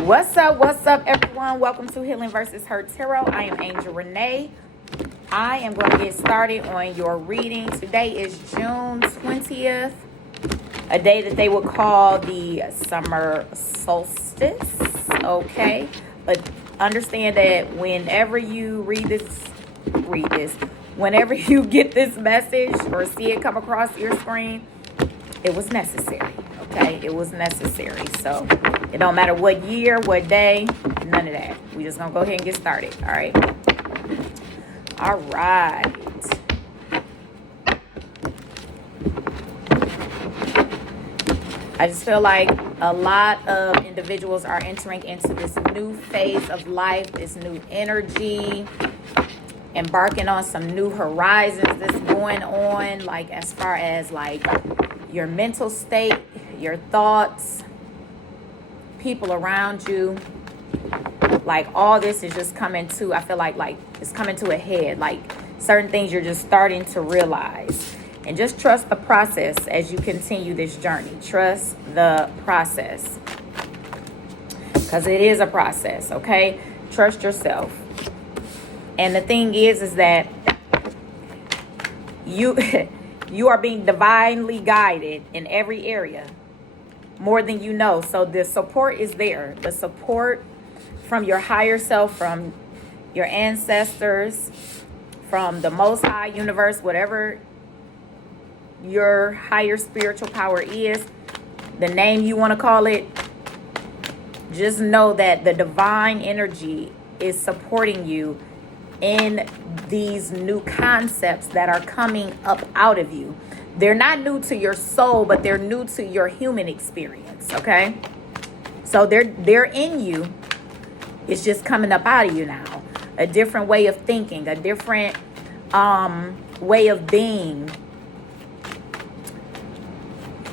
What's up, everyone? Welcome to Healing versus Hurt Tarot. I am Angel Renee. I am going to get started on your reading. Today is June 20th, a day that they would call the summer solstice, okay? But understand that whenever you whenever you get this message or see it come across your screen, it was necessary, okay? It was necessary. So it don't matter what year, what day, none of that. We just gonna go ahead and get started, all right? All right. I just feel like a lot of individuals are entering into this new phase of life, this new energy, embarking on some new horizons that's going on, like as far as like your mental state, your thoughts, people around you. Like all this is just coming to, I feel like it's coming to a head. Like certain things you're just starting to realize. And just trust the process as you continue this journey. Trust the process. Because it is a process, okay? Trust yourself. And the thing is that you you are being divinely guided in every area, more than you know. So the support is there. The support from your higher self, from your ancestors, from the Most High Universe, whatever your higher spiritual power is, the name you want to call it. Just know that the divine energy is supporting you in these new concepts that are coming up out of you. They're not new to your soul, but they're new to your human experience, okay? So they're in you. It's just coming up out of you now. A different way of thinking, a different way of being.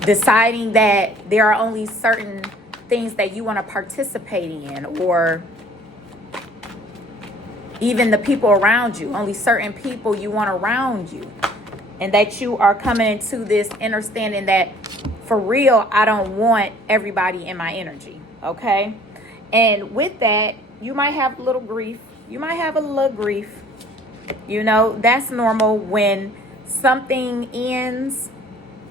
Deciding that there are only certain things that you want to participate in, or even the people around you, only certain people you want around you. And that you are coming into this understanding that for real, I don't want everybody in my energy, okay? And with that, you might have a little grief. You might have a little grief. You know, that's normal when something ends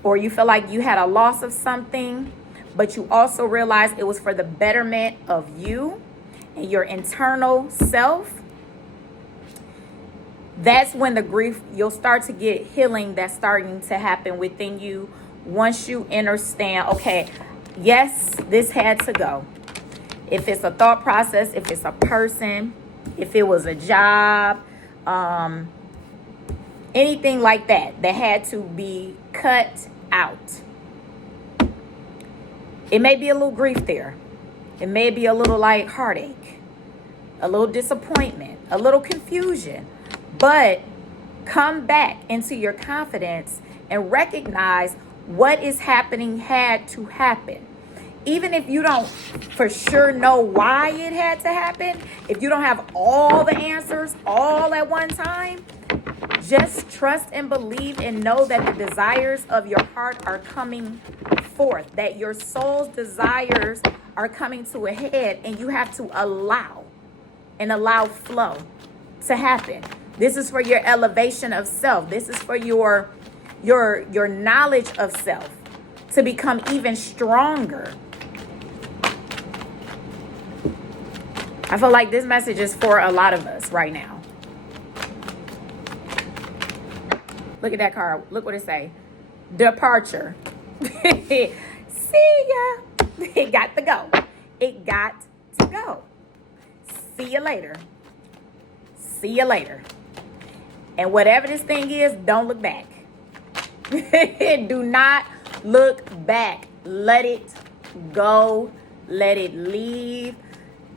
or you feel like you had a loss of something, but you also realize it was for the betterment of you and your internal self. That's when the grief, you'll start to get healing that's starting to happen within you once you understand, okay, yes, this had to go. If it's a thought process, if it's a person, if it was a job, anything like that had to be cut out. It may be a little grief there. It may be a little like heartache, a little disappointment, a little confusion. But come back into your confidence and recognize what is happening had to happen. Even if you don't for sure know why it had to happen, if you don't have all the answers all at one time, just trust and believe and know that the desires of your heart are coming forth, that your soul's desires are coming to a head, and you have to allow flow to happen. This is for your elevation of self. This is for your knowledge of self to become even stronger. I feel like this message is for a lot of us right now. Look at that card. Look what it say. Departure. See ya. It got to go. It got to go. See you later. See you later. And whatever this thing is, don't look back. Do not look back. Let it go. Let it leave.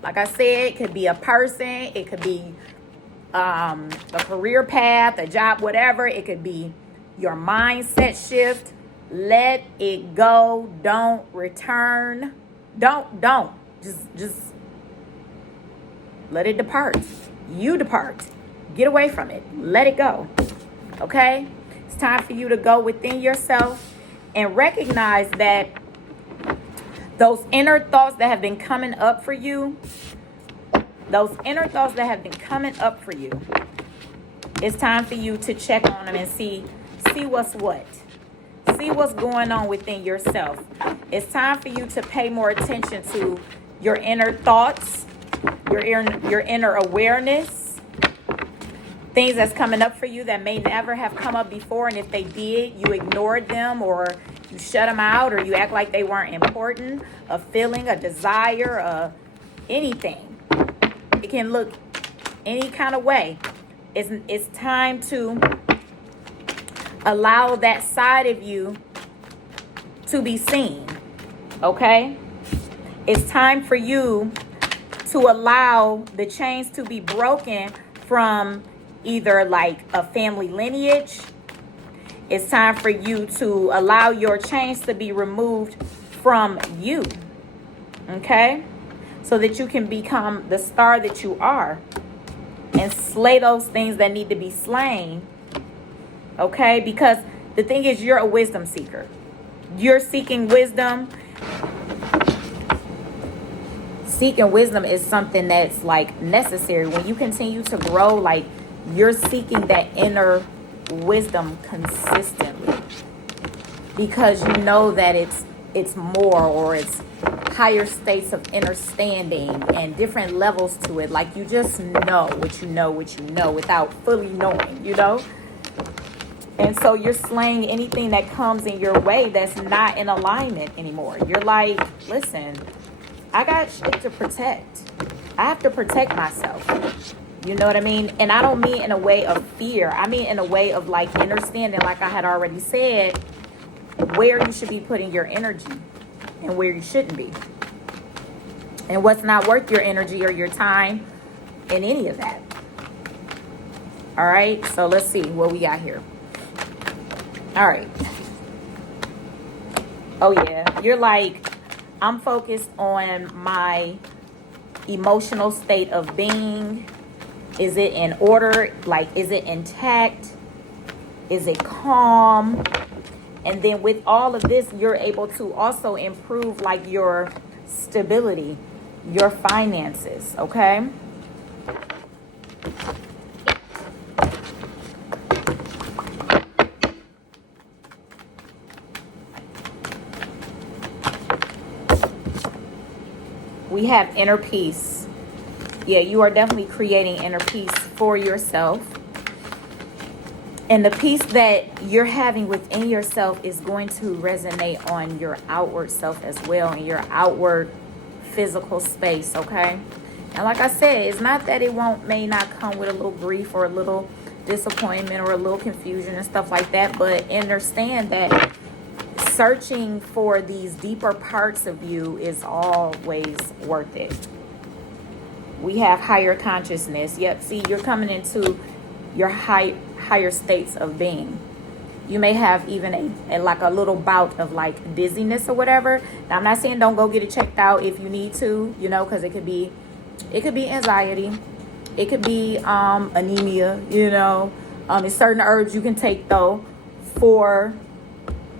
Like I said, it could be a person. It could be a career path, a job, whatever. It could be your mindset shift. Let it go. Don't return. Don't. Just let it depart. You depart. Get away from it. Let it go. Okay? It's time for you to go within yourself and recognize that Those inner thoughts that have been coming up for you, those inner thoughts that have been coming up for you, it's time for you to check on them and see what's what. See what's going on within yourself. It's time for you to pay more attention to your inner thoughts, your inner awareness, things that's coming up for you that may never have come up before. And if they did, you ignored them, or you shut them out, or you act like they weren't important. A feeling, a desire, anything. It can look any kind of way. It's time to allow that side of you to be seen. Okay? It's time for you to allow the chains to be broken from either like a family lineage. It's time for you to allow your chains to be removed from you. Okay? So that you can become the star that you are and slay those things that need to be slain. Okay? Because the thing is, you're a wisdom seeker. You're seeking wisdom. Seeking wisdom is something that's like necessary. When you continue to grow, like you're seeking that inner wisdom consistently. Because you know that it's more, or it's higher states of understanding and different levels to it. Like you just know what you know without fully knowing, you know? And so you're slaying anything that comes in your way that's not in alignment anymore. You're like, listen, I got shit to protect. I have to protect myself. You know what I mean? And I don't mean in a way of fear. I mean in a way of like understanding, like I had already said, where you should be putting your energy and where you shouldn't be. And what's not worth your energy or your time in any of that. All right? So let's see what we got here. All right. Oh, yeah. You're like, I'm focused on my emotional state of being. Is it in order? Like, is it intact? Is it calm? And then with all of this, you're able to also improve like your stability, your finances, okay? We have inner peace. Yeah, you are definitely creating inner peace for yourself. And the peace that you're having within yourself is going to resonate on your outward self as well, in your outward physical space, okay? And like I said, it's not that it may not come with a little grief or a little disappointment or a little confusion and stuff like that, but understand that searching for these deeper parts of you is always worth it. We have higher consciousness. Yep, see, you're coming into your higher states of being. You may have even a little bout of like dizziness or whatever. Now, I'm not saying don't go get it checked out if you need to, you know, because it could be anxiety, it could be anemia, you know. There's certain herbs you can take though for,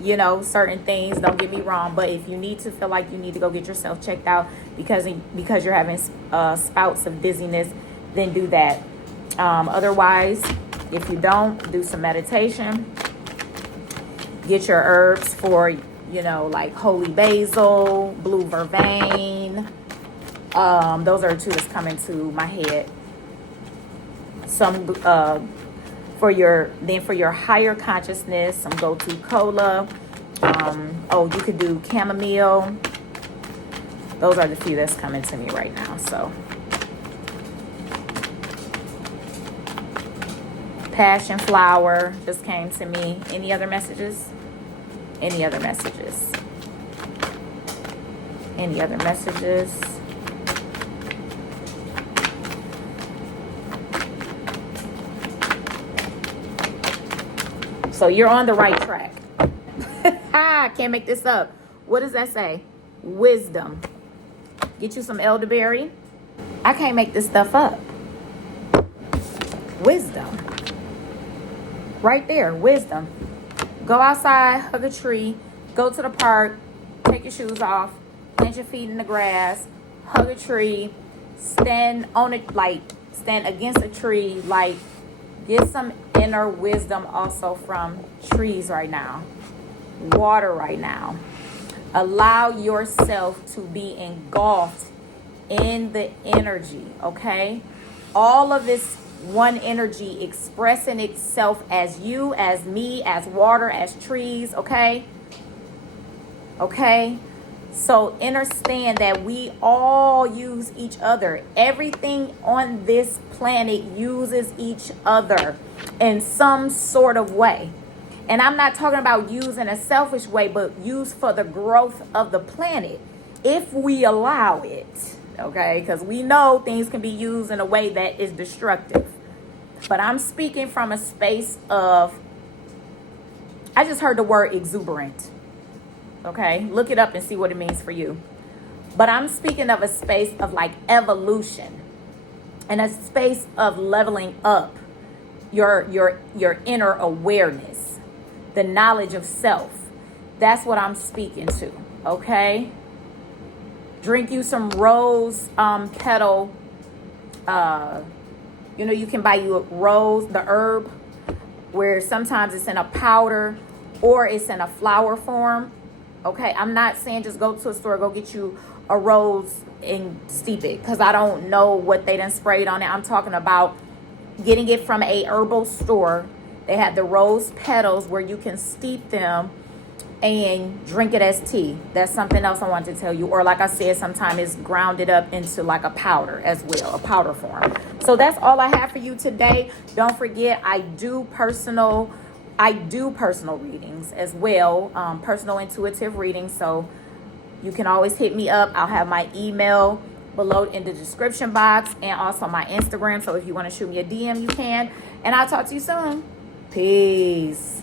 you know, certain things. Don't get me wrong, but if you need to feel like you need to go get yourself checked out because you're having spouts of dizziness, then do that. Otherwise, if you don't, do some meditation. Get your herbs for, you know, like holy basil, blue vervain. Those are two that's coming to my head. Some for your higher consciousness, some go-to cola. You could do chamomile. Those are the few that's coming to me right now. So passion flower just came to me. Any other messages? Any other messages? Any other messages? So you're on the right track. I can't make this up. What does that say? Wisdom. Get you some elderberry. I can't make this stuff up. Wisdom. Right there, wisdom. Go outside, hug a tree, go to the park, take your shoes off, plant your feet in the grass, hug a tree, stand on it, like stand against a tree, like get some inner wisdom also from trees right now, water right now. Allow yourself to be engulfed in the energy, okay? All of this one energy expressing itself as you, as me, as water, as trees, okay? Okay? So understand that we all use each other. Everything on this planet uses each other in some sort of way. And I'm not talking about use in a selfish way, but use for the growth of the planet if we allow it. Okay? Because we know things can be used in a way that is destructive. But I'm speaking from a space of, I just heard the word exuberant. Okay, look it up and see what it means for you. But I'm speaking of a space of like evolution and a space of leveling up your inner awareness, the knowledge of self. That's what I'm speaking to. Okay, drink you some rose petal. You can buy you a rose, the herb, where sometimes it's in a powder or it's in a flower form. Okay, I'm not saying just go to a store, go get you a rose and steep it, because I don't know what they done sprayed on it. I'm talking about getting it from a herbal store. They have the rose petals where you can steep them and drink it as tea. That's something else I wanted to tell you. Or like I said, sometimes it's grounded up into like a powder as well, a powder form. So that's all I have for you today. Don't forget, I do personal readings as well, personal intuitive readings. So you can always hit me up. I'll have my email below in the description box and also my Instagram. So if you want to shoot me a DM, you can. And I'll talk to you soon. Peace.